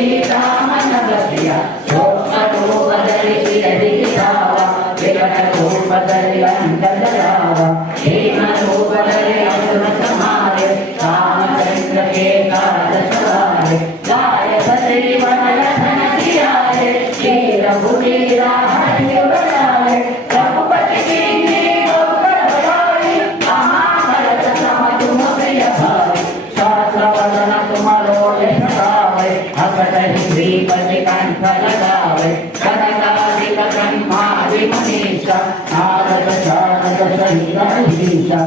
श्रीराम नगसिया रूप धरिಸಿ ಅಡಿಗಿದಾವ ವಿಕಟ ರೂಪದಲ್ಲಿ ಅಂದಲಾವ ಭೀಮ ರೂಪದಲ್ಲಿ ಅಸುರ ಸಂಹಾರೆ ರಾಮಚಂದ್ರ के काज सवारे गाय बदरी वनरधन सियारे श्री रघुवीरा हरि बलाए रघुपति कीन्ही बहुकर बड़ाई महाभारत सम तुम प्रिय भाई सहस्र वदन तुमरो यश गावे अकट श्रीपति कंठ लगावे कनकादिक ब्रह्मादि मनीषा नारद शारद सहित अहिषा